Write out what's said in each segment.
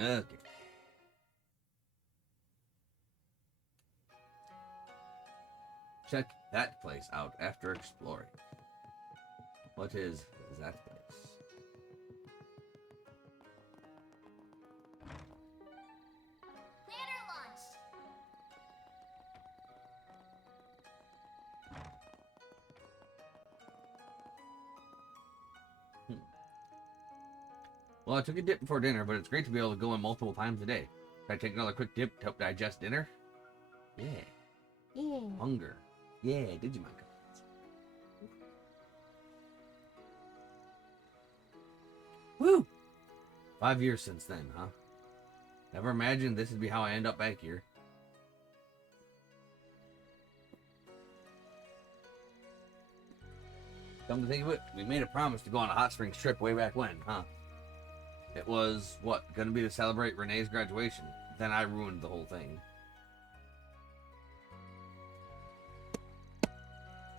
Okay. Check that place out after exploring. What is that place? Banner launched. Well, I took a dip before dinner, but it's great to be able to go in multiple times a day. Can I take another quick dip to help digest dinner? Yeah. Yeah. Hunger. Yeah, Digimon cards. Woo! 5 years since then, huh? Never imagined this would be how I end up back here. Come to think of it, we made a promise to go on a hot springs trip way back when, huh? It was, what, gonna be to celebrate Renee's graduation. Then I ruined the whole thing.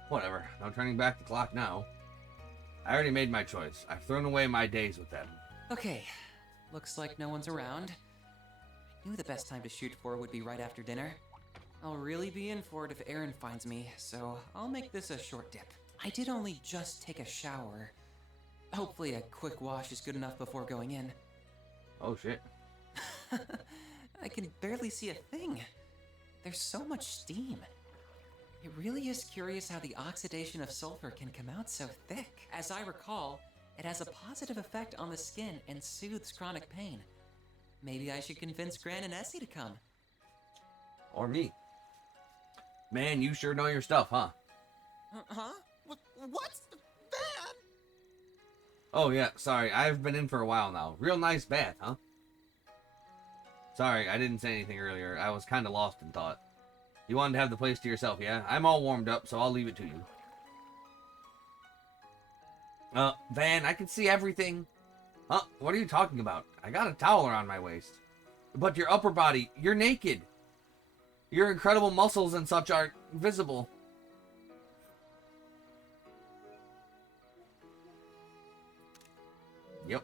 Whatever, no turning back the clock now. I already made my choice. I've thrown away my days with them. Okay, looks like no one's around. I knew the best time to shoot for would be right after dinner. I'll really be in for it if Aaron finds me, so I'll make this a short dip. I did only just take a shower. Hopefully a quick wash is good enough before going in. Oh shit. I can barely see a thing. There's so much steam. It really is curious how the oxidation of sulfur can come out so thick. As I recall, it has a positive effect on the skin and soothes chronic pain. Maybe I should convince Gran and Essie to come. Or me. Man, you sure know your stuff, huh? Huh? What's Van? Oh yeah, sorry, I've been in for a while now. Real nice bath, huh? Sorry, I didn't say anything earlier. I was kinda lost in thought. You wanted to have the place to yourself, yeah? I'm all warmed up, so I'll leave it to you. Van, I can see everything. Huh? What are you talking about? I got a towel around my waist. But your upper body, you're naked. Your incredible muscles and such are visible. Yep.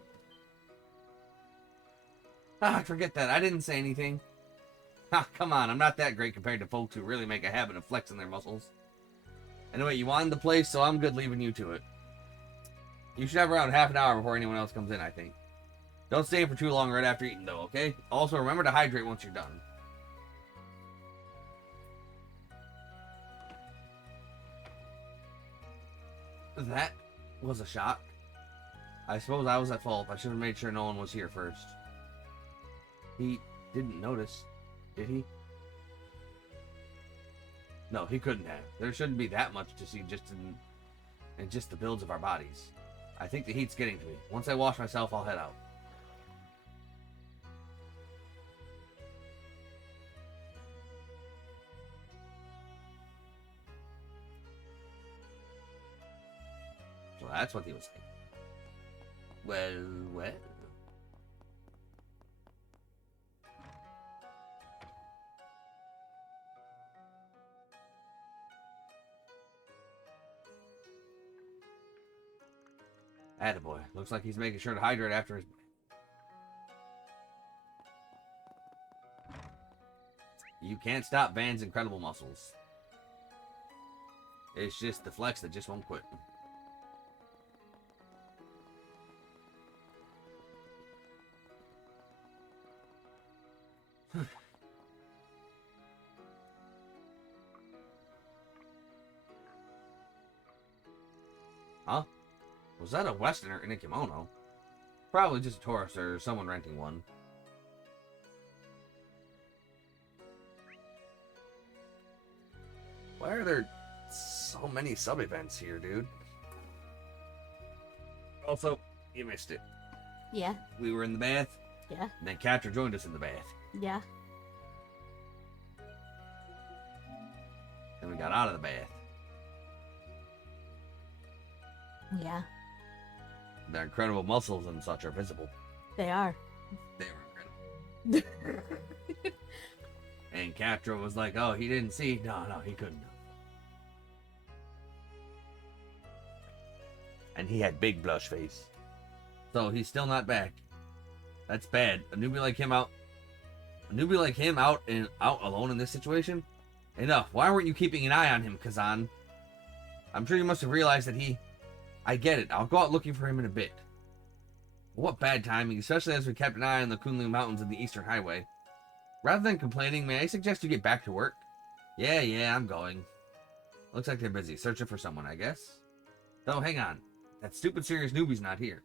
Ah, forget that. I didn't say anything. Ah, come on. I'm not that great compared to folks who really make a habit of flexing their muscles. Anyway, you wanted the place, so I'm good leaving you to it. You should have around half an hour before anyone else comes in, I think. Don't stay for too long right after eating, though, okay? Also, remember to hydrate once you're done. That was a shot. I suppose I was at fault. I should have made sure no one was here first. He didn't notice, did he? No, he couldn't have. There shouldn't be that much to see just in just the builds of our bodies. I think the heat's getting to me. Once I wash myself, I'll head out. So that's what he was saying. Well. Attaboy. Looks like he's making sure to hydrate after his... You can't stop Van's incredible muscles. It's just the flex that just won't quit. Huh? Was that a Westerner in a kimono? Probably just a tourist or someone renting one. Why are there so many sub-events here, dude? Also, you missed it. Yeah. We were in the bath, Yeah. and then Catra joined us in the bath. Yeah. Then we got out of the bath. Yeah. Their incredible muscles and such are visible. They are. They were incredible. And Catra was like, oh, he didn't see. No, he couldn't have. And he had big blush face. So he's still not back. That's bad. A newbie like him out and out alone in this situation? Enough. Why weren't you keeping an eye on him, Kazan? I'm sure you must have realized that I get it. I'll go out looking for him in a bit. What bad timing, especially as we kept an eye on the Kunlun Mountains and the Eastern Highway. Rather than complaining, may I suggest you get back to work? Yeah, I'm going. Looks like they're busy, searching for someone, I guess. Though, hang on. That stupid serious newbie's not here.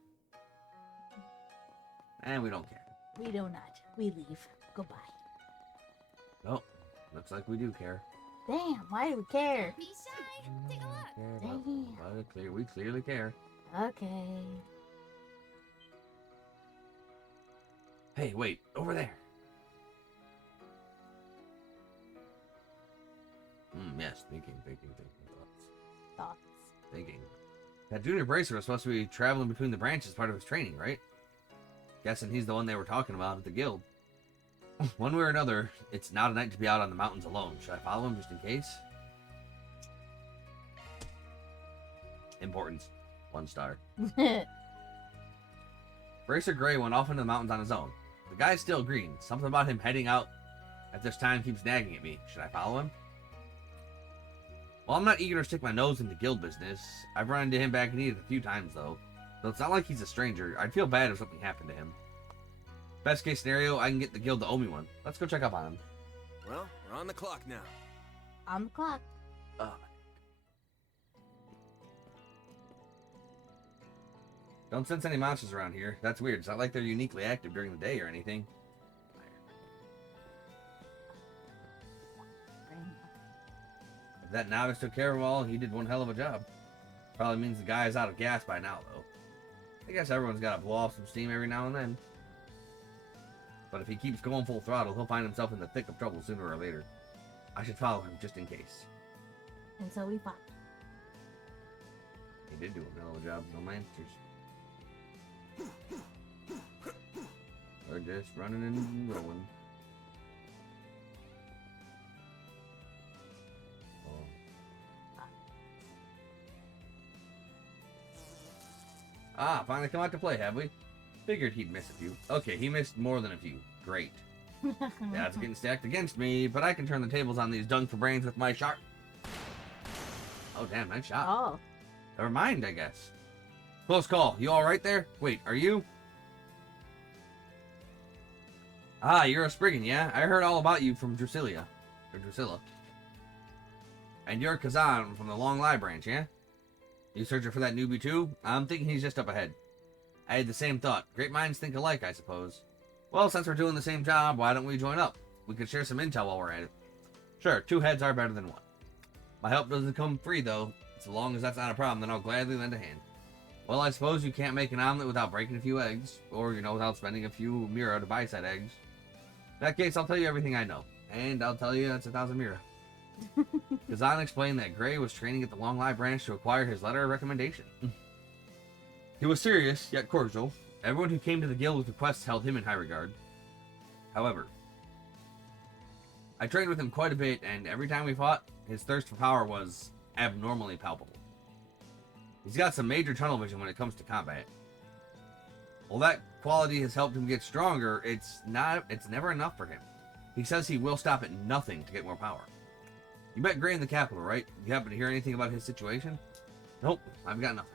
And we don't care. We do not. We leave. Goodbye. Oh, looks like we do care. Damn, why do we care? Be shy. Take a look. Damn. We clearly care. Okay. Hey, wait, over there. Yes, thinking. Thoughts. Thinking. That junior bracer was supposed to be traveling between the branches part of his training, right? Guessing he's the one they were talking about at the guild. One way or another, it's not a night to be out on the mountains alone. Should I follow him just in case? Importance. 1 star. Bracer Gray went off into the mountains on his own. The guy's still green. Something about him heading out at this time keeps nagging at me. Should I follow him? Well, I'm not eager to stick my nose into guild business. I've run into him back in Edith a few times, though. So it's not like he's a stranger. I'd feel bad if something happened to him. Best case scenario, I can get the guild to owe me one. Let's go check up on him. Well, we're on the clock now. On the clock. Don't sense any monsters around here. That's weird. It's not like they're uniquely active during the day or anything. If that novice took care of all, he did one hell of a job. Probably means the guy is out of gas by now, though. I guess everyone's got to blow off some steam every now and then. But if he keeps going full throttle, he'll find himself in the thick of trouble sooner or later. I should follow him just in case. And so we fought. He did do a hell of a job, no monsters. We're just running and rolling. Ah, finally come out to play, have we? Figured he'd miss a few. Okay, he missed more than a few. Great. That's getting stacked against me, but I can turn the tables on these dung for brains with my sharp. Oh, damn, nice shot. Oh. Never mind, I guess. Close call. You alright there? Wait, are you? Ah, you're a Spriggan, yeah? I heard all about you from Drusilla. And you're Kazan from the Long Lie branch, yeah? You searching for that newbie too? I'm thinking he's just up ahead. I had the same thought. Great minds think alike, I suppose. Well, since we're doing the same job, why don't we join up? We could share some intel while we're at it. Sure, 2 heads are better than 1. My help doesn't come free, though. So long as that's not a problem, then I'll gladly lend a hand. Well, I suppose you can't make an omelet without breaking a few eggs. Or, without spending a few mira to buy said eggs. In that case, I'll tell you everything I know. And I'll tell you it's 1,000 mira. Kazan explained that Gray was training at the Long Lie branch to acquire his letter of recommendation. He was serious, yet cordial. Everyone who came to the guild with requests held him in high regard. However, I trained with him quite a bit, and every time we fought, his thirst for power was abnormally palpable. He's got some major tunnel vision when it comes to combat. While that quality has helped him get stronger, it's never enough for him. He says he will stop at nothing to get more power. You met Gray in the capital, right? You happen to hear anything about his situation? Nope, I've got nothing.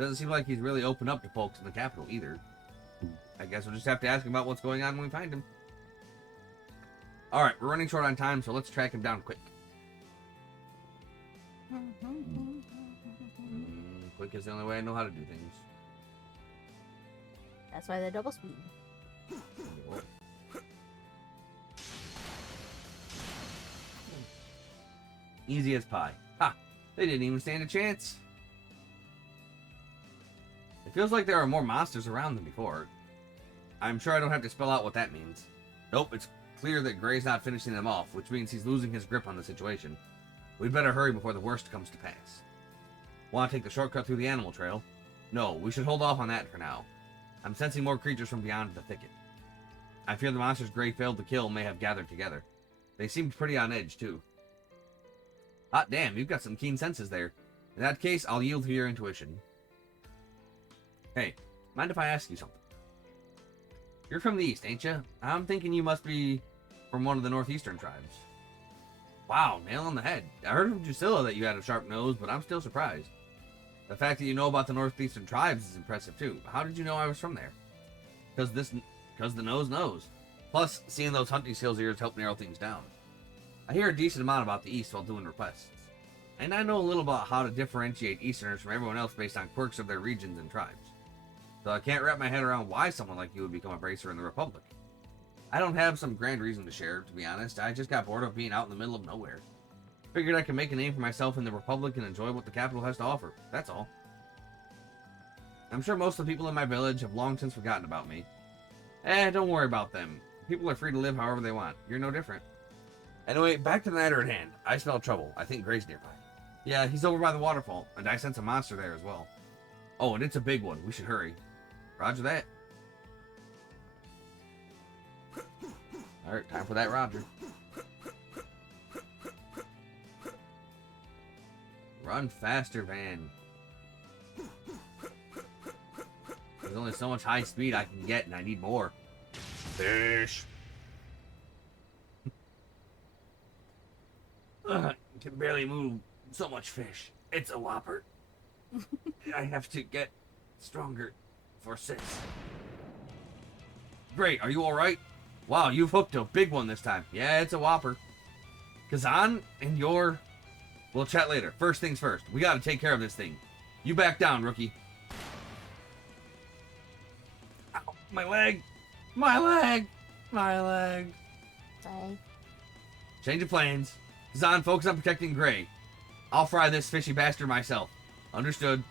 Doesn't seem like he's really opened up to folks in the capital either. I guess we'll just have to ask him about what's going on when we find him. Alright, we're running short on time, so let's track him down quick. Quick is the only way I know how to do things. That's why they're double speed. Easy as pie. Ha! They didn't even stand a chance. It feels like there are more monsters around than before. I'm sure I don't have to spell out what that means. Nope, it's clear that Gray's not finishing them off, which means he's losing his grip on the situation. We'd better hurry before the worst comes to pass. Want to take the shortcut through the animal trail? No, we should hold off on that for now. I'm sensing more creatures from beyond the thicket. I fear the monsters Gray failed to kill may have gathered together. They seemed pretty on edge, too. Hot damn, you've got some keen senses there. In that case, I'll yield to your intuition. Hey, mind if I ask you something? You're from the east, ain't you? I'm thinking you must be from one of the northeastern tribes. Wow, nail on the head. I heard from Drusilla that you had a sharp nose, but I'm still surprised. The fact that you know about the northeastern tribes is impressive too. How did you know I was from there? Because the nose knows. Plus, seeing those hunting skills of yours helped narrow things down. I hear a decent amount about the east while doing requests. And I know a little about how to differentiate Easterners from everyone else based on quirks of their regions and tribes. So I can't wrap my head around why someone like you would become a bracer in the Republic. I don't have some grand reason to share, to be honest. I just got bored of being out in the middle of nowhere. Figured I could make a name for myself in the Republic and enjoy what the capital has to offer. That's all. I'm sure most of the people in my village have long since forgotten about me. Don't worry about them. People are free to live however they want. You're no different. Anyway, back to the matter at hand. I smell trouble. I think Gray's nearby. Yeah, he's over by the waterfall, and I sense a monster there as well. Oh, and it's a big one. We should hurry. Roger that. Alright, time for that, Roger. Run faster, Van. There's only so much high speed I can get, and I need more. Fish. Can barely move. So much fish. It's a whopper. I have to get stronger for 6. Great, are you alright? Wow, you've hooked a big one this time. Yeah, it's a whopper. Kazan and your... We'll chat later. First things first. We gotta take care of this thing. You back down, rookie. Ow, my leg! My leg! My leg! Sorry. Change of plans. Kazan, focus on protecting Gray. I'll fry this fishy bastard myself. Understood.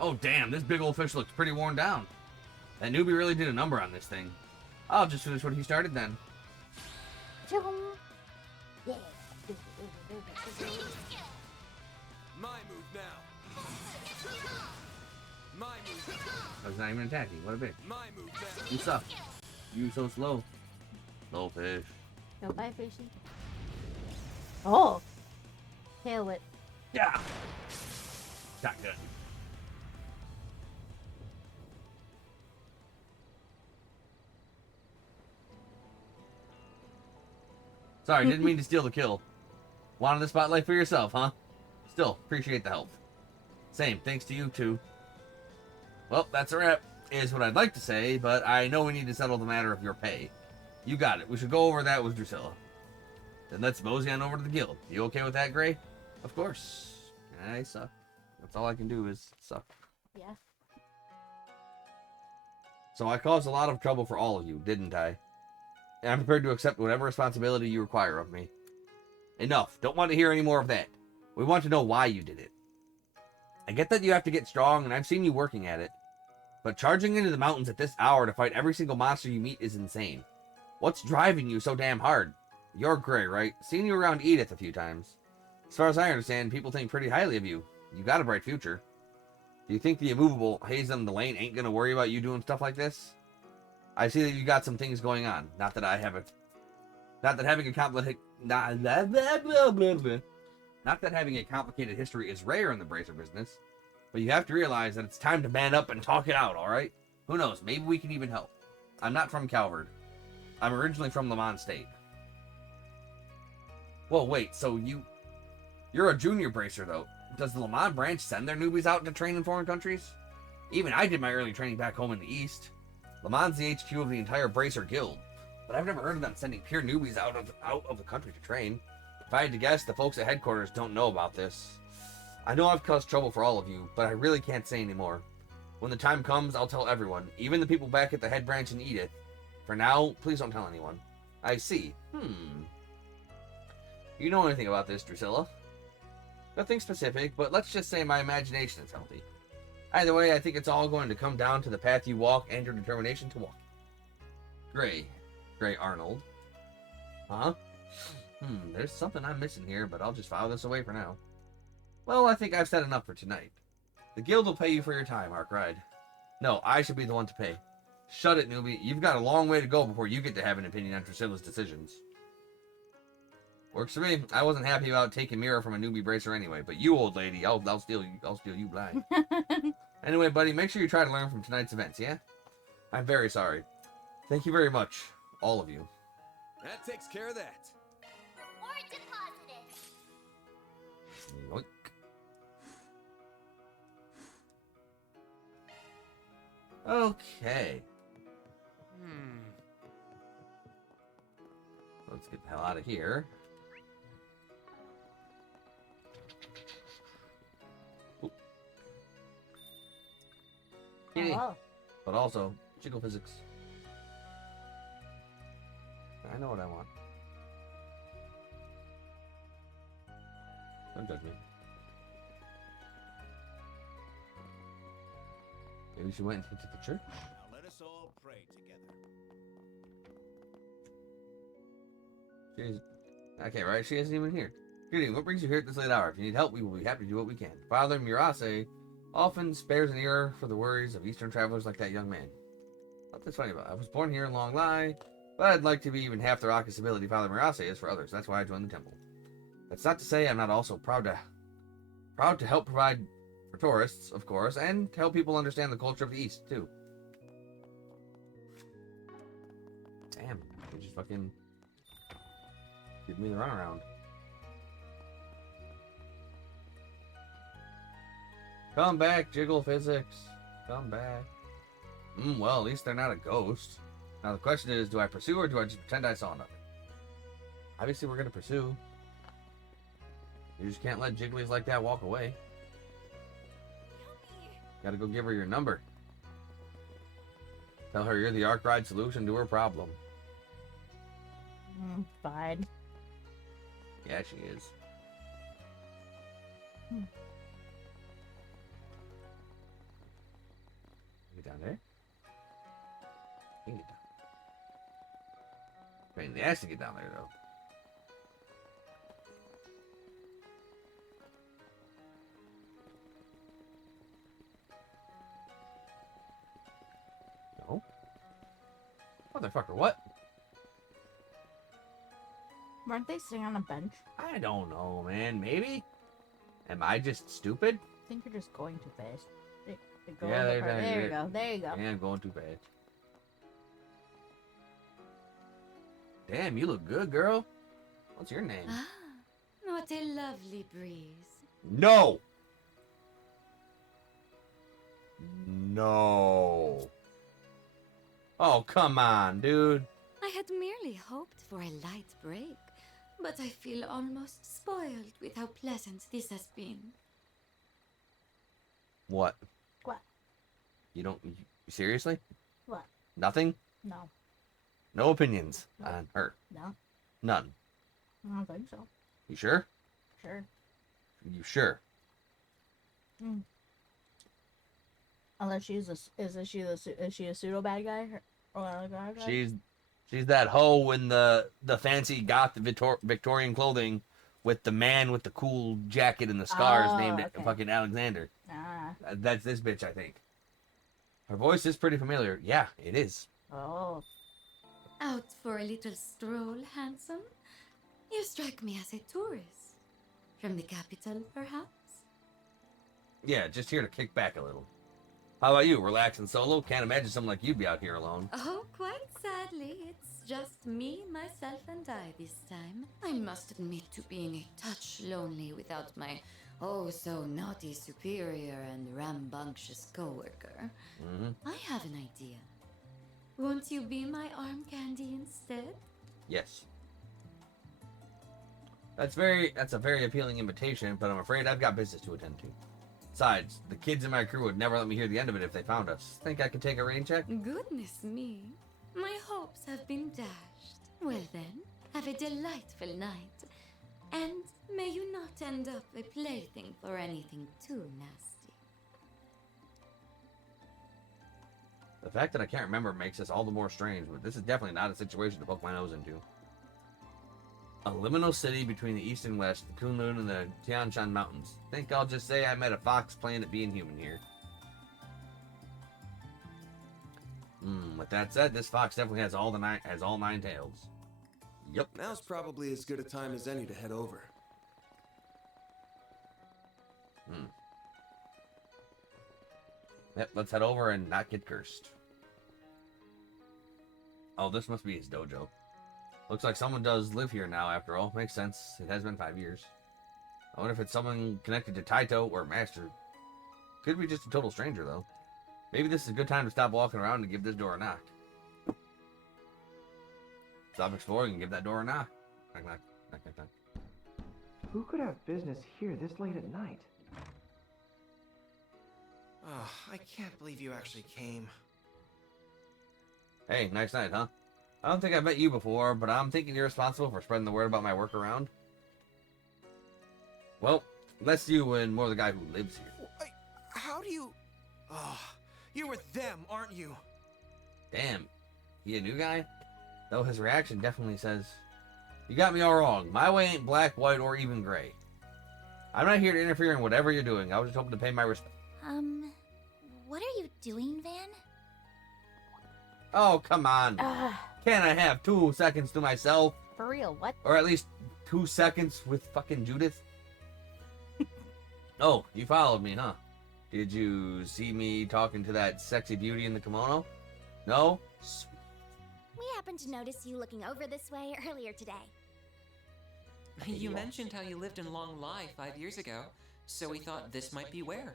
Oh, damn. This big old fish looks pretty worn down. That newbie really did a number on this thing. I'll just finish what he started then. Chum. Yeah. My move now. My move now. I was not even attacking. What a bitch. My move now. You suck. You so slow. Slow fish. Go bye, fishy. Oh. Tail whip. Yeah. Shotgun. Sorry, didn't mean to steal the kill. Wanted the spotlight for yourself, huh? Still, appreciate the help. Same, thanks to you too. Well, that's a wrap, is what I'd like to say, but I know we need to settle the matter of your pay. You got it. We should go over that with Drusilla. Then let's mosey on over to the guild. You okay with that, Gray? Of course. I suck. That's all I can do is suck. Yeah. So I caused a lot of trouble for all of you, didn't I? And I'm prepared to accept whatever responsibility you require of me. Enough. Don't want to hear any more of that. We want to know why you did it. I get that you have to get strong, and I've seen you working at it. But charging into the mountains at this hour to fight every single monster you meet is insane. What's driving you so damn hard? You're Gray, right? Seen you around Edith a few times. As far as I understand, people think pretty highly of you. You got a bright future. Do you think the immovable Hazem the Lane ain't gonna worry about you doing stuff like this? I see that you got some things going on. Not that having a complicated history is rare in the bracer business, but you have to realize that it's time to man up and talk it out, alright? Who knows, maybe we can even help. I'm not from Calvard. I'm originally from Lemon State. Whoa, wait, so you're a junior bracer, though. Does the Lemon branch send their newbies out to train in foreign countries? Even I did my early training back home in the East. Lemon's the HQ of the entire bracer guild, but I've never heard of them sending pure newbies out of the country to train. If I had to guess, the folks at headquarters don't know about this. I know I've caused trouble for all of you, but I really can't say anymore. When the time comes, I'll tell everyone, even the people back at the head branch in Edith. For now, please don't tell anyone. I see. You know anything about this, Drusilla? Nothing specific, but let's just say my imagination is healthy. Either way, I think it's all going to come down to the path you walk and your determination to walk. Gray Arnold. Huh? There's something I'm missing here, but I'll just file this away for now. Well, I think I've said enough for tonight. The guild will pay you for your time, Arkride. No, I should be the one to pay. Shut it, newbie. You've got a long way to go before you get to have an opinion on Drusilla's decisions. Works for me. I wasn't happy about taking Mira from a newbie bracer anyway, but you, old lady, I'll steal you blind. Anyway, buddy, make sure you try to learn from tonight's events, yeah? I'm very sorry. Thank you very much, all of you. That takes care of that. Reward deposited. Yoink. Okay. Let's get the hell out of here. Oop. Kitty. Oh, But also, jiggle physics. I know what I want. Don't judge me. Maybe she went into the church? Now let us all pray together. She's... Okay, right? She isn't even here. Greeting, what brings you here at this late hour? If you need help, we will be happy to do what we can. Father Murase often spares an ear for the worries of Eastern travelers like that young man. Nothing's funny about it. I was born here in Long Lai, but I'd like to be even half the raucous ability Father Murase is for others. That's why I joined the temple. That's not to say I'm not also proud to help provide for tourists, of course, and to help people understand the culture of the East, too. Damn, they just fucking give me the runaround. Come back, Jiggle Physics. Come back. Well, at least they're not a ghost. Now the question is, do I pursue or do I just pretend I saw nothing? Obviously, we're gonna pursue. You just can't let Jigglies like that walk away. Gotta go give her your number. Tell her you're the Arc Ride solution to her problem. fine. Yeah, she is. Get down there. You can get down. Pain in the ass to get down there, though. No. Motherfucker, what? Weren't they sitting on a bench? I don't know, man. Maybe? Am I just stupid? I think you're just going too fast. They go Yeah, over they're her. down There here. you go. There you go. Yeah, I'm going too fast. Damn, you look good, girl. What's your name? Ah, what a lovely breeze. No! No. Oh, come on, dude. I had merely hoped for a light break, but I feel almost spoiled with how pleasant this has been. What? What? You don't... seriously? What? Nothing? No. No opinions on her? No. None. I don't think so. You sure? Sure. You sure? Unless she's is she a pseudo bad guy or a bad guy? She's that hoe in the fancy goth Victorian clothing with the man with the cool jacket and the scars named okay. fucking Alexander. Ah. That's this bitch, I think. Her voice is pretty familiar. Yeah, it is. Oh. Out for a little stroll, handsome? You strike me as a tourist. From the capital, perhaps? Yeah, just here to kick back a little. How about you? Relax and solo? Can't imagine someone like you'd be out here alone. Oh, quite sadly, it's just me, myself, and I this time. I must admit to being a touch lonely without my oh-so-naughty superior and rambunctious coworker. I have an idea. Won't you be my arm candy instead? Yes. That's a very appealing invitation, but I'm afraid I've got business to attend to. Besides, the kids in my crew would never let me hear the end of it if they found us. Think I could take a rain check? Goodness me. My hopes have been dashed. Well then, have a delightful night. And may you not end up a plaything for anything too nasty. The fact that I can't remember makes this all the more strange, but this is definitely not a situation to poke my nose into. A liminal city between the east and west, the Kunlun and the Tian Shan Mountains. Think I'll just say I met a fox playing at being human here. With that said, this fox definitely has all nine tails. Yep. Now's probably as good a time as any to head over. Yep, let's head over and not get cursed. Oh, this must be his dojo. Looks like someone does live here now, after all. Makes sense. It has been 5 years. I wonder if it's someone connected to Taito or Master. Could be just a total stranger, though. Maybe this is a good time to stop walking around and give this door a knock. Stop exploring and give that door a knock. Knock, knock, knock, knock, knock. Who could have business here this late at night? Oh, I can't believe you actually came. Hey, nice night, huh? I don't think I've met you before, but I'm thinking you're responsible for spreading the word about my work around. Well, less you and more the guy who lives here. How do you... Oh, you're with them, aren't you? Damn, he a new guy? Though his reaction definitely says, you got me all wrong. My way ain't black, white, or even gray. I'm not here to interfere in whatever you're doing. I was just hoping to pay my respect. What are you doing, Van? Oh, come on. Can't I have 2 seconds to myself? For real, what? Or at least 2 seconds with fucking Judith? Oh, you followed me, huh? Did you see me talking to that sexy beauty in the kimono? No? Sweet. We happened to notice you looking over this way earlier today. You mentioned how you lived in Long Lai 5 years ago, so we thought this might be where.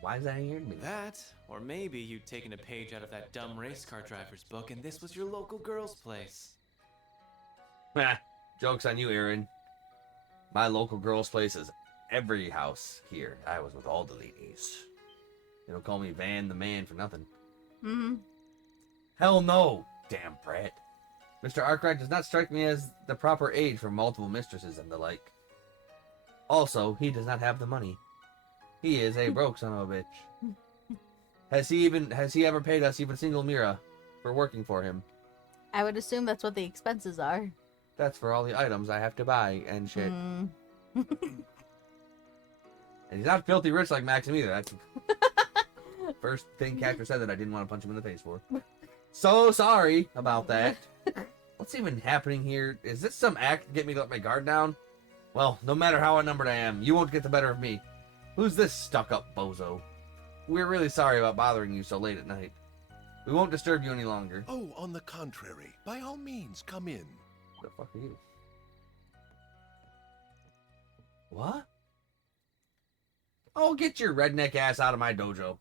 Why is that here to me? That, or maybe you'd taken a page out of that dumb race car driver's book and this was your local girl's place. Heh, joke's on you, Aaron. My local girl's place is every house here. I was with all the ladies. They don't call me Van the Man for nothing. Mm-hmm. Hell no, damn brat. Mr. Arkwright does not strike me as the proper age for multiple mistresses and the like. Also, he does not have the money. He is a broke son of a bitch. Has he ever paid us even single mira for working for him? I would assume that's what the expenses are. That's for all the items I have to buy and shit. Mm. And he's not filthy rich like Maxim either. That's first thing Cactus said that I didn't want to punch him in the face for. So sorry about that. What's even happening here? Is this some act to get me to let my guard down? Well, no matter how outnumbered I am, you won't get the better of me. Who's this stuck-up bozo? We're really sorry about bothering you so late at night. We won't disturb you any longer. Oh, on the contrary. By all means, come in. The fuck are you? What? Oh, get your redneck ass out of my dojo.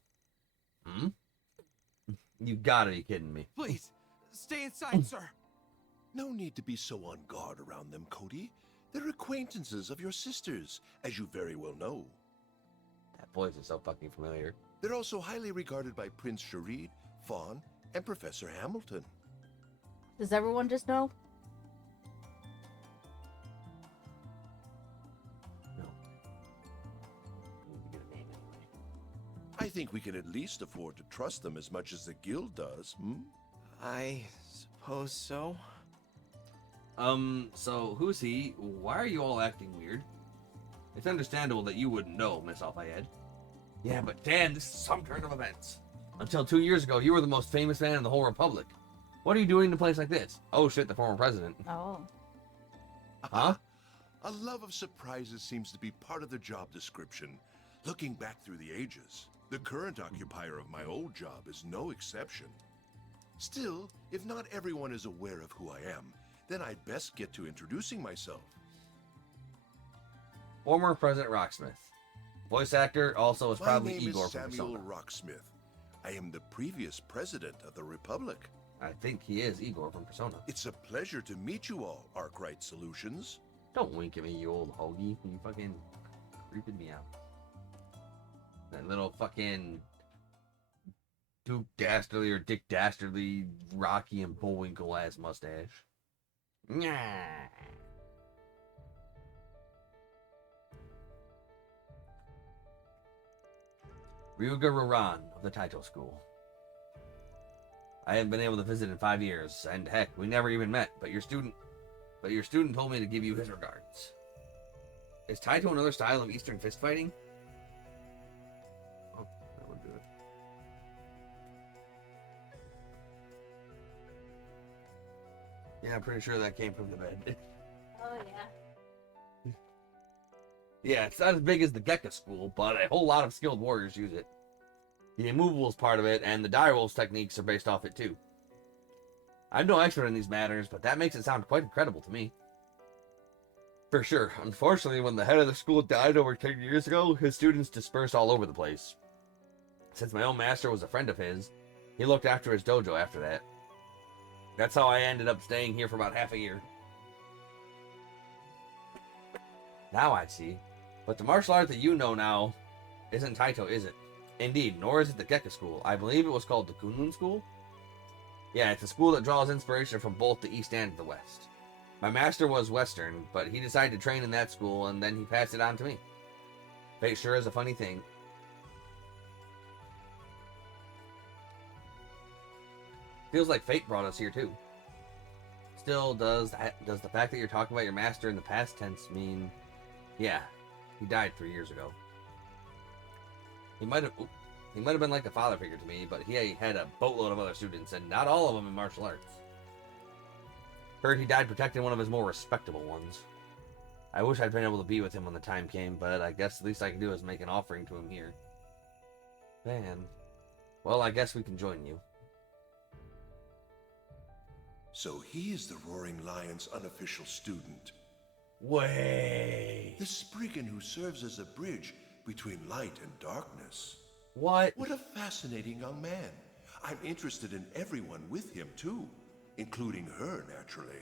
Hmm? You gotta be kidding me. Please, stay inside, sir. No need to be so on guard around them, Cody. They're acquaintances of your sisters, as you very well know. That voice is so fucking familiar. They're also highly regarded by Prince Sharid, Fawn, and Professor Hamilton. Does everyone just know? No. I need to get a name anyway. I think we can at least afford to trust them as much as the guild does, hmm? I suppose so. So who's he? Why are you all acting weird? It's understandable that you wouldn't know, Miss Al-Fayed. Yeah, but Dan, this is some turn of events. Until 2 years ago, you were the most famous man in the whole Republic. What are you doing in a place like this? Oh shit, the former president. Oh. Huh? A love of surprises seems to be part of the job description. Looking back through the ages, the current occupier of my old job is no exception. Still, if not everyone is aware of who I am, then I'd best get to introducing myself. Former President Rocksmith. Voice actor also is My probably name Igor is from Samuel Persona. Rocksmith. I am the previous president of the Republic. I think he is Igor from Persona. It's a pleasure to meet you all, Arkwright Solutions. Don't wink at me, you old hoagie. You fucking creeping me out. That little fucking Duke Dastardly or Dick Dastardly, Rocky and Bullwinkle ass mustache. Nyah. Ryuga Roran of the Taito School. I haven't been able to visit in 5 years, and heck, we never even met, but your student told me to give you his regards. Is Taito another style of Eastern fist fighting? Oh, that would do it. Yeah, I'm pretty sure that came from the bed. Oh, yeah. Yeah, it's not as big as the Gekka school, but a whole lot of skilled warriors use it. The immovables part of it and the direwolves techniques are based off it too. I'm no expert in these matters, but that makes it sound quite incredible to me. For sure. Unfortunately, when the head of the school died over 10 years ago, his students dispersed all over the place. Since my own master was a friend of his, he looked after his dojo after that. That's how I ended up staying here for about half a year. Now I see. But the martial art that you know now isn't Taito, is it? Indeed, nor is it the Gekka school. I believe it was called the Kunlun school? Yeah, it's a school that draws inspiration from both the East and the West. My master was Western, but he decided to train in that school, and then he passed it on to me. Fate sure is a funny thing. Feels like fate brought us here, too. Still, does the fact that you're talking about your master in the past tense mean... Yeah, he died 3 years ago. He might have been like a father figure to me, but he had a boatload of other students, and not all of them in martial arts. Heard he died protecting one of his more respectable ones. I wish I'd been able to be with him when the time came, but I guess the least I can do is make an offering to him here. Man. Well, I guess we can join you. So he is the Roaring Lion's unofficial student. Way. The Spriggan who serves as a bridge between light and darkness. What? What a fascinating young man. I'm interested in everyone with him, too. Including her, naturally.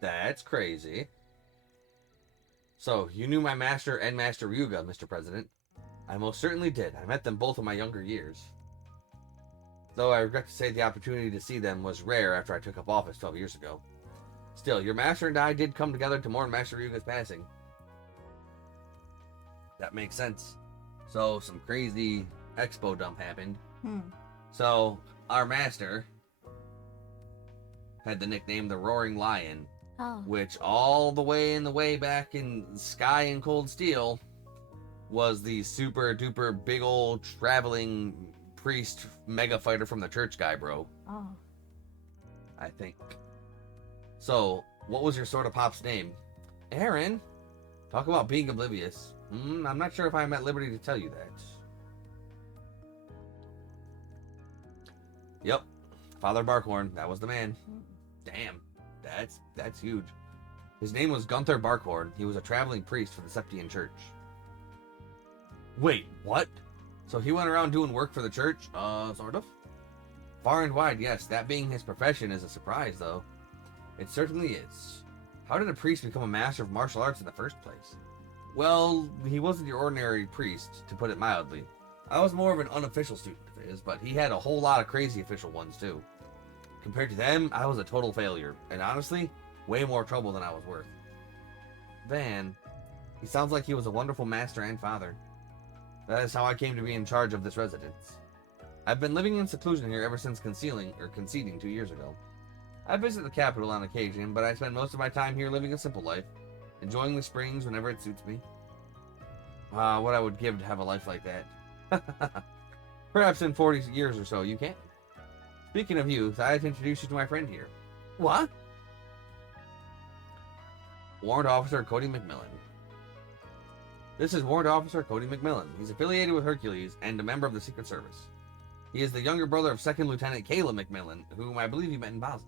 That's crazy. So, you knew my master and Master Ryuga, Mr. President. I most certainly did. I met them both in my younger years. Though I regret to say the opportunity to see them was rare after I took up office 12 years ago. Still, your master and I did come together to mourn Master Ryuga's passing. That makes sense. So, some crazy expo dump happened. So, our master had the nickname the Roaring Lion, which all the way back in Sky and Cold Steel was the super duper big old traveling priest mega fighter from the church guy, bro. Oh. I think. So, what was your sort of pop's name? Aaron? Talk about being oblivious. I'm not sure if I'm at liberty to tell you that. Yep. Father Barkhorn. That was the man. Damn. That's huge. His name was Gunther Barkhorn. He was a traveling priest for the Septian Church. Wait, what? So he went around doing work for the church? Sort of? Far and wide, yes. That being his profession is a surprise, though. It certainly is. How did a priest become a master of martial arts in the first place? Well, he wasn't your ordinary priest, to put it mildly. I was more of an unofficial student of his, but he had a whole lot of crazy official ones, too. Compared to them, I was a total failure, and honestly, way more trouble than I was worth. Van, he sounds like he was a wonderful master and father. That is how I came to be in charge of this residence. I've been living in seclusion here ever since conceding 2 years ago. I visit the capital on occasion, but I spend most of my time here living a simple life, enjoying the springs whenever it suits me. What I would give to have a life like that. Perhaps in 40 years or so, you can. Speaking of youth, I have to introduce you to my friend here. What? Warrant Officer Cody McMillan. This is Warrant Officer Cody McMillan. He's affiliated with Hercules and a member of the Secret Service. He is the younger brother of 2nd Lieutenant Kayla McMillan, whom I believe you met in Basel.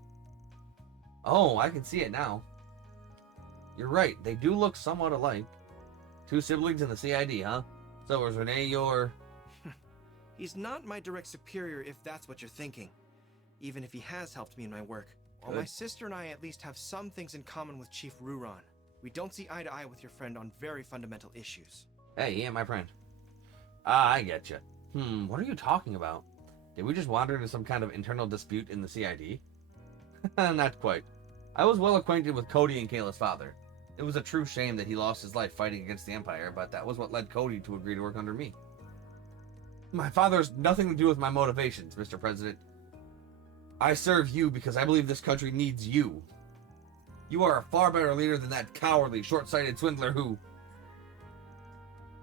Oh, I can see it now. You're right, they do look somewhat alike. 2 siblings in the CID, huh? So is Renee your... He's not my direct superior if that's what you're thinking. Even if he has helped me in my work. While Good. my sister and I at least have some things in common with Chief Ruron, we don't see eye to eye with your friend on very fundamental issues. Hey, he ain't my friend. I get you. What are you talking about? Did we just wander into some kind of internal dispute in the CID? Not quite. I was well acquainted with Cody and Kayla's father. It was a true shame that he lost his life fighting against the Empire, but that was what led Cody to agree to work under me. My father has nothing to do with my motivations, Mr. President. I serve you because I believe this country needs you. You are a far better leader than that cowardly, short-sighted swindler who...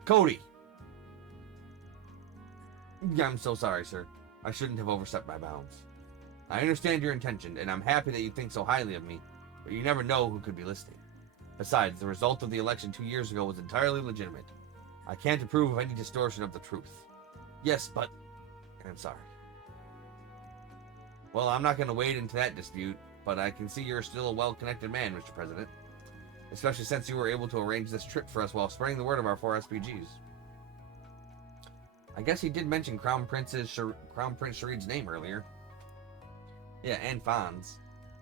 Cody! I'm so sorry, sir. I shouldn't have overstepped my bounds. I understand your intention, and I'm happy that you think so highly of me, but you never know who could be listening. Besides, the result of the election 2 years ago was entirely legitimate. I can't approve of any distortion of the truth. Yes, but... I'm sorry. Well, I'm not going to wade into that dispute, but I can see you're still a well-connected man, Mr. President. Especially since you were able to arrange this trip for us while spreading the word of our 4 SPGs. I guess he did mention Crown Prince Sharid's name earlier. Yeah, and Fonz.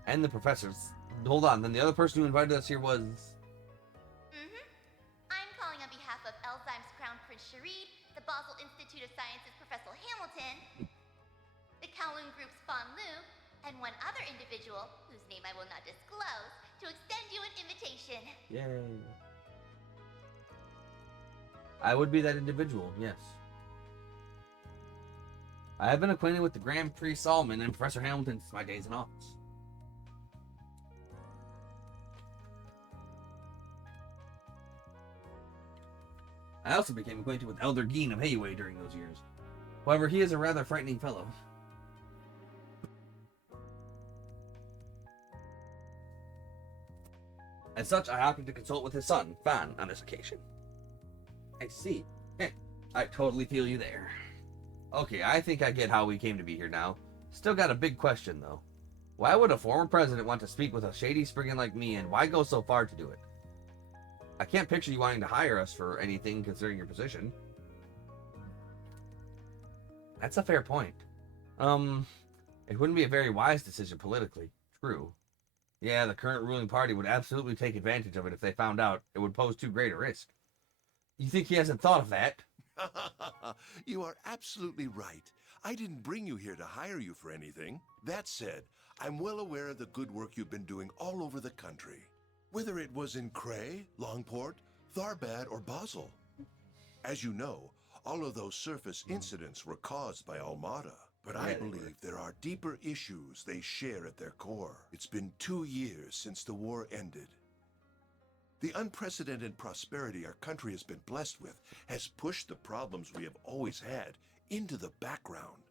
And the professors. Hold on, then the other person who invited us here was... I'm calling on behalf of Elzheim's Crown Prince Sharid, the Basel Institute of Sciences Professor Hamilton, the Kowloon Group's Fan Lu, and one other individual, whose name I will not disclose, to extend you an invitation. Yay. I would be that individual, yes. I have been acquainted with the Grand Prix Solomon and Professor Hamilton since my days in office. I also became acquainted with Elder Geen of Hayway during those years. However, he is a rather frightening fellow. As such, I opted to consult with his son, Fan, on this occasion. I see. I totally feel you there. Okay, I think I get how we came to be here now. Still got a big question, though. Why would a former president want to speak with a shady spriggan like me, and why go so far to do it? I can't picture you wanting to hire us for anything considering your position. That's a fair point. It wouldn't be a very wise decision politically. True. Yeah, the current ruling party would absolutely take advantage of it if they found out it would pose too great a risk. You think he hasn't thought of that? You are absolutely right. I didn't bring you here to hire you for anything. That said, I'm well aware of the good work you've been doing all over the country. Whether it was in Cray, Longport, Tharbad, or Basel. As you know, all of those surface incidents were caused by Almada. But I believe there are deeper issues they share at their core. It's been 2 years since the war ended. The unprecedented prosperity our country has been blessed with has pushed the problems we have always had into the background.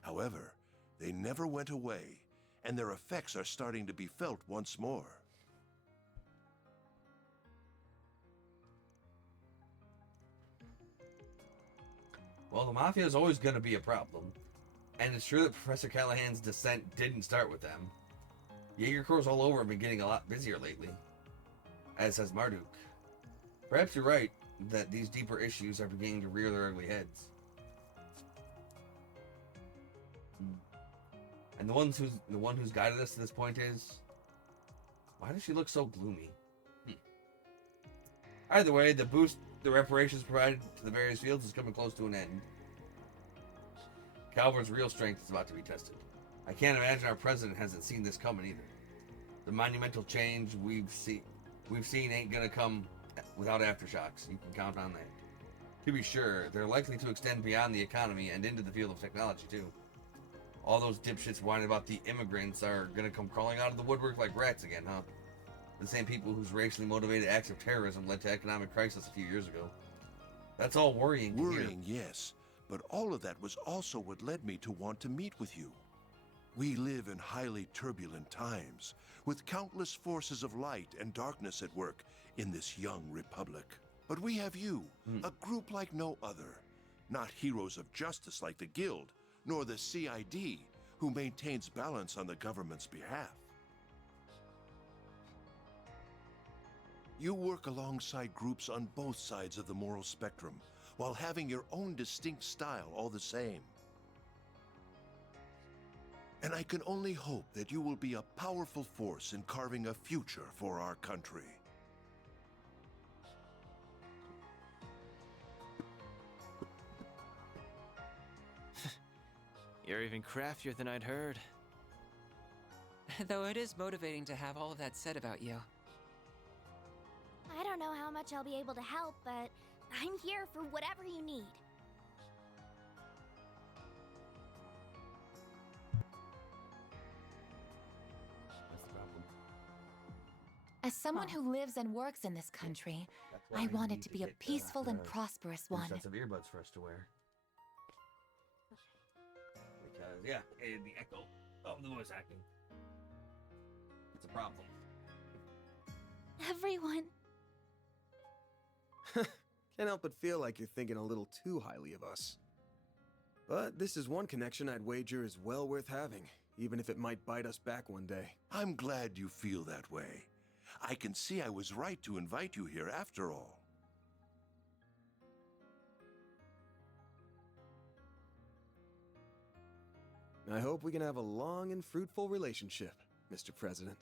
However, they never went away, and their effects are starting to be felt once more. Well, the Mafia is always going to be a problem. And it's true that Professor Callahan's descent didn't start with them. Jaeger Corps all over have been getting a lot busier lately. As has Marduk. Perhaps you're right that these deeper issues are beginning to rear their ugly heads. And the one who's guided us to this point is... Why does she look so gloomy? Either way, the boost the reparations provided to the various fields is coming close to an end. Calvert's real strength is about to be tested. I can't imagine our president hasn't seen this coming either. The monumental change we've seen ain't gonna come without aftershocks. You can count on that. To be sure, they're likely to extend beyond the economy and into the field of technology too. All those dipshits whining about the immigrants are gonna come crawling out of the woodwork like rats again, huh? The same people whose racially motivated acts of terrorism led to economic crisis a few years ago. That's all worrying. Worrying, yes. But all of that was also what led me to want to meet with you. We live in highly turbulent times, with countless forces of light and darkness at work in this young republic. But we have you, a group like no other. Not heroes of justice like the Guild, nor the CID, who maintains balance on the government's behalf. You work alongside groups on both sides of the moral spectrum, while having your own distinct style all the same. And I can only hope that you will be a powerful force in carving a future for our country. You're even craftier than I'd heard. Though it is motivating to have all of that said about you. I don't know how much I'll be able to help, but I'm here for whatever you need. That's the problem. As someone who lives and works in this country, I want it to be a peaceful and prosperous one. Sets of earbuds for us to wear. Because, yeah, the echo of the voice acting. It's a problem. Everyone. Can't help but feel like you're thinking a little too highly of us. But this is one connection I'd wager is well worth having, even if it might bite us back one day. I'm glad you feel that way. I can see I was right to invite you here after all. I hope we can have a long and fruitful relationship, Mr. President.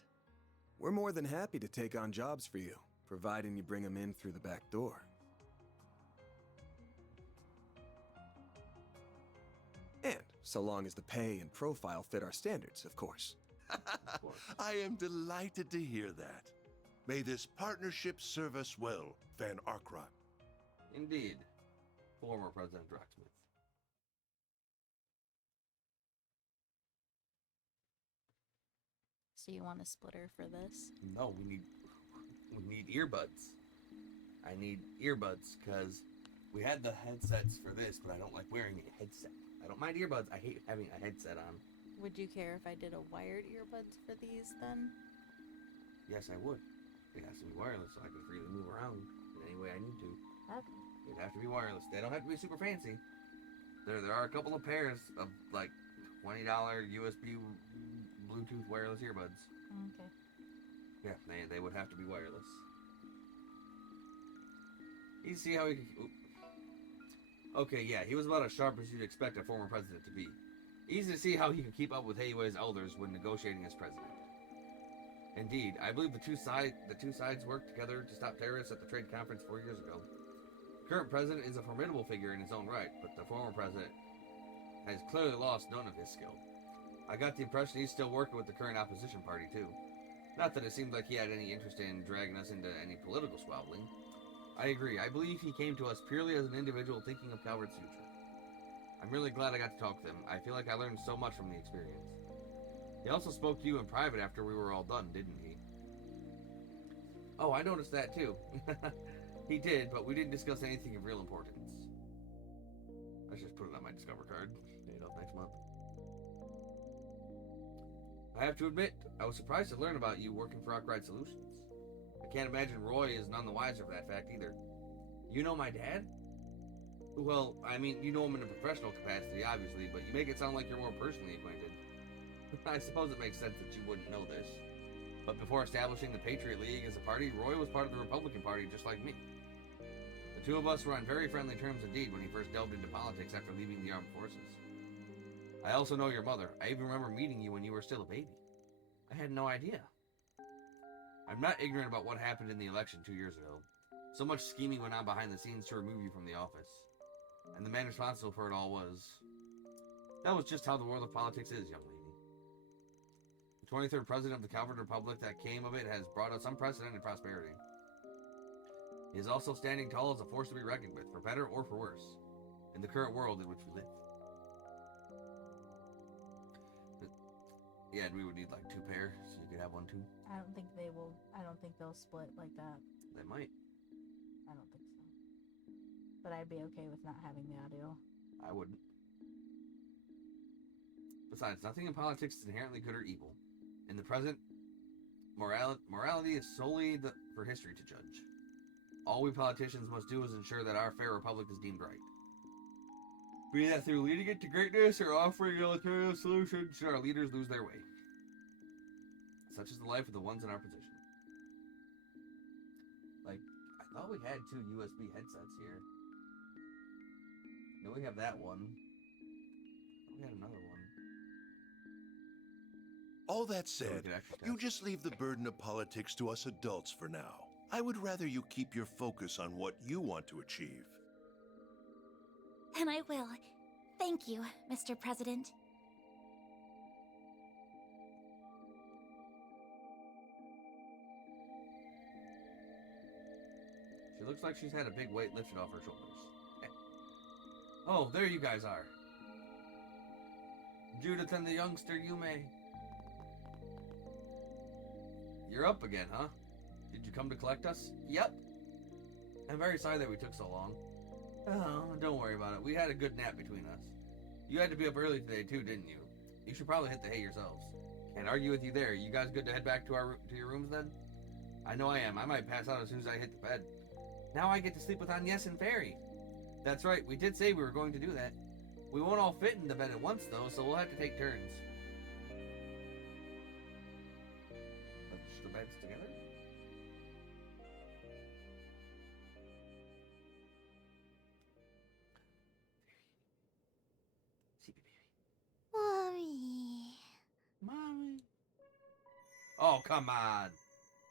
We're more than happy to take on jobs for you, providing you bring them in through the back door. And so long as the pay and profile fit our standards, of course. I am delighted to hear that. May this partnership serve us well, Van Arkrot. Indeed. Former President Rocksmith. So you want a splitter for this? No, we need earbuds. I need earbuds because we had the headsets for this, but I don't like wearing a headset. I don't mind earbuds. I hate having a headset on. Would you care if I did a wired earbuds for these then? Yes, I would. It has to be wireless so I can freely move around in any way I need to. Okay. It'd have to be wireless. They don't have to be super fancy. There are a couple of pairs of like $20 USB Bluetooth wireless earbuds. Okay. Yeah, they would have to be wireless. You see how he... Okay, yeah, he was about as sharp as you'd expect a former president to be. Easy to see how he could keep up with Heiwei's elders when negotiating as president. Indeed, I believe the two sides worked together to stop terrorists at the trade conference 4 years ago. The current president is a formidable figure in his own right, but the former president has clearly lost none of his skill. I got the impression he's still working with the current opposition party, too. Not that it seemed like he had any interest in dragging us into any political squabbling. I agree. I believe he came to us purely as an individual thinking of Calvert's future. I'm really glad I got to talk to him. I feel like I learned so much from the experience. He also spoke to you in private after we were all done, didn't he? Oh, I noticed that too. He did, but we didn't discuss anything of real importance. I should just put it on my Discover card. Paid off next month. I have to admit, I was surprised to learn about you working for Outright Solutions. I can't imagine Roy is none the wiser for that fact either. You know my dad? Well, I mean, you know him in a professional capacity, obviously, but you make it sound like you're more personally acquainted. I suppose it makes sense that you wouldn't know this. But before establishing the Patriot League as a party, Roy was part of the Republican Party just like me. The two of us were on very friendly terms indeed when he first delved into politics after leaving the armed forces. I also know your mother. I even remember meeting you when you were still a baby. I had no idea. I'm not ignorant about what happened in the election 2 years ago. So much scheming went on behind the scenes to remove you from the office. And the man responsible for it all was... That was just how the world of politics is, young lady. The 23rd president of the Calvert Republic that came of it has brought us unprecedented prosperity. He is also standing tall as a force to be reckoned with, for better or for worse, in the current world in which we live. Yeah, and we would need like 2 pair, so you could have one too. I don't think they will. I don't think they'll split like that. They might. I don't think so. But I'd be okay with not having the audio. I wouldn't. Besides, nothing in politics is inherently good or evil. In the present, morality is solely for history to judge. All we politicians must do is ensure that our fair republic is deemed right. Be that through leading it to greatness or offering alternative solutions should our leaders lose their way. Such is the life of the ones in our position. Like, I thought we had 2 USB headsets here. No, we have that one. We had another one. All that said, you just leave the burden of politics to us adults for now. I would rather you keep your focus on what you want to achieve. And I will. Thank you, Mr. President. She looks like she's had a big weight lifted off her shoulders. Oh, there you guys are. Judith and the youngster Yume. You're up again, huh? Did you come to collect us? Yep. I'm very sorry that we took so long. Oh, don't worry about it. We had a good nap between us. You had to be up early today too, didn't you? You should probably hit the hay yourselves. Can't argue with you there. You guys good to head back to your rooms then? I know I am. I might pass out as soon as I hit the bed. Now I get to sleep with Agnes and Fairy. That's right, we did say we were going to do that. We won't all fit in the bed at once, though, so we'll have to take turns. Push the beds together? Mommy. Mommy. Oh, come on.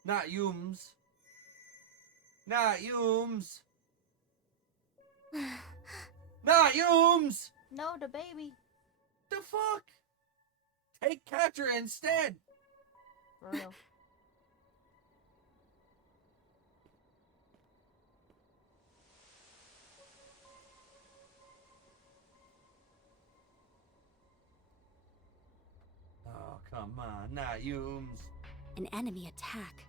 Not Yums. Not Yums. Not Yums. No, the baby. The fuck? Take Catcher instead. For real. Oh, come on. Not Yums. An enemy attack.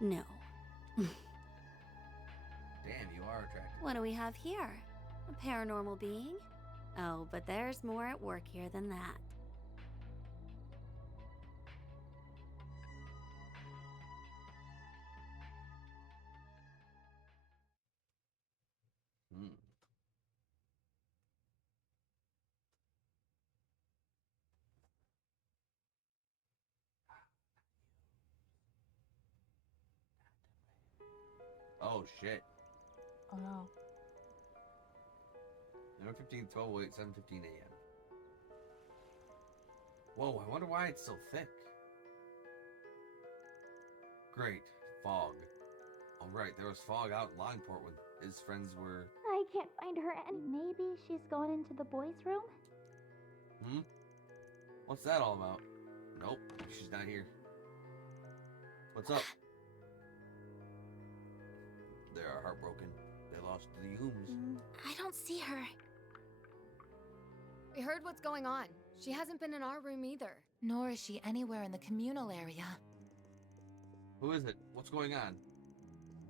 No. Damn, you are attractive. What do we have here? A paranormal being? Oh, but there's more at work here than that. Hmm. Oh, shit. Oh no. November 15th, 12:08, 7:15 a.m. Whoa, I wonder why it's so thick. Great. Fog. Alright, there was fog out in Longport when his friends were... I can't find her and maybe she's gone into the boys' room? Hmm? What's that all about? Nope, she's not here. What's up? They are heartbroken. They lost the Yums. I don't see her. We heard what's going on. She hasn't been in our room either. Nor is she anywhere in the communal area. Who is it? What's going on?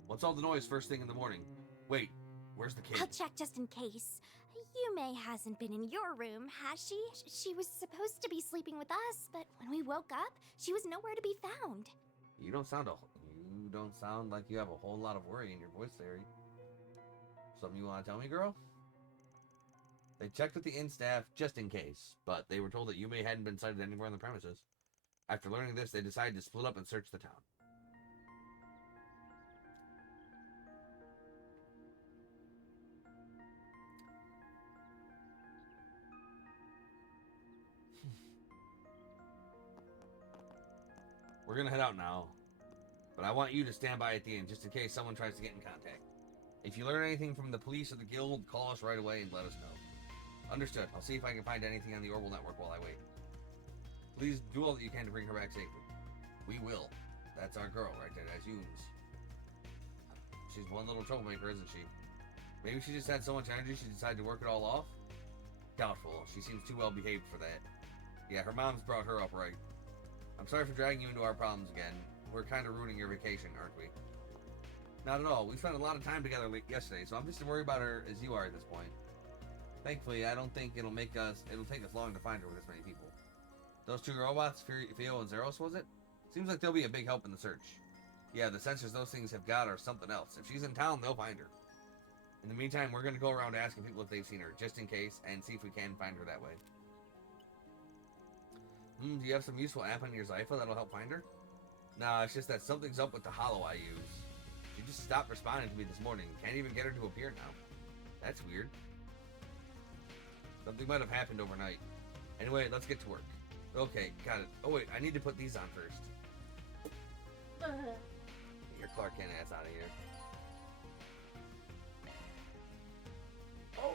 What's all the noise first thing in the morning? Wait, where's the kid? I'll check just in case. Yume hasn't been in your room, has she? She was supposed to be sleeping with us, but when we woke up, she was nowhere to be found. You don't sound like you have a whole lot of worry in your voice, Larry. Something you want to tell me, girl? They checked with the inn staff just in case, but they were told that Yume hadn't been sighted anywhere on the premises. After learning this, they decided to split up and search the town. We're gonna head out now, but I want you to stand by at the inn just in case someone tries to get in contact. If you learn anything from the police or the guild, call us right away and let us know. Understood. I'll see if I can find anything on the Orbital Network while I wait. Please do all that you can to bring her back safely. We will. That's our girl right there. That's Yumes. She's one little troublemaker, isn't she? Maybe she just had so much energy she decided to work it all off? Doubtful. She seems too well behaved for that. Yeah, her mom's brought her up right. I'm sorry for dragging you into our problems again. We're kind of ruining your vacation, aren't we? Not at all. We spent a lot of time together yesterday, so I'm just as worried about her as you are at this point. Thankfully, I don't think it'll take us long to find her with this many people. Those two robots, Theo and Zeros, was it? Seems like they'll be a big help in the search. Yeah, the sensors those things have got are something else. If she's in town, they'll find her. In the meantime, we're going to go around asking people if they've seen her, just in case, and see if we can find her that way. Do you have some useful app on your Zypha that'll help find her? Nah, it's just that something's up with the hollow I use. She just stopped responding to me this morning. Can't even get her to appear now. That's weird. Something might have happened overnight. Anyway, let's get to work. Okay, got it. Oh wait, I need to put these on first. Get your Clark Kent ass out of here. Oh!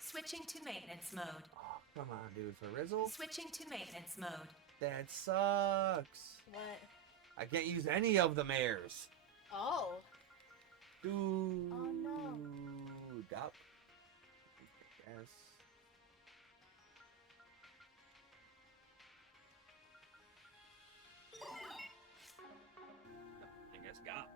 Switching to maintenance mode. Oh, come on, dude. For Rizzle? Switching to maintenance mode. That sucks. What? I can't use any of the mares. Oh. Dude. Oh no. Yup. Yes. I guess Gop.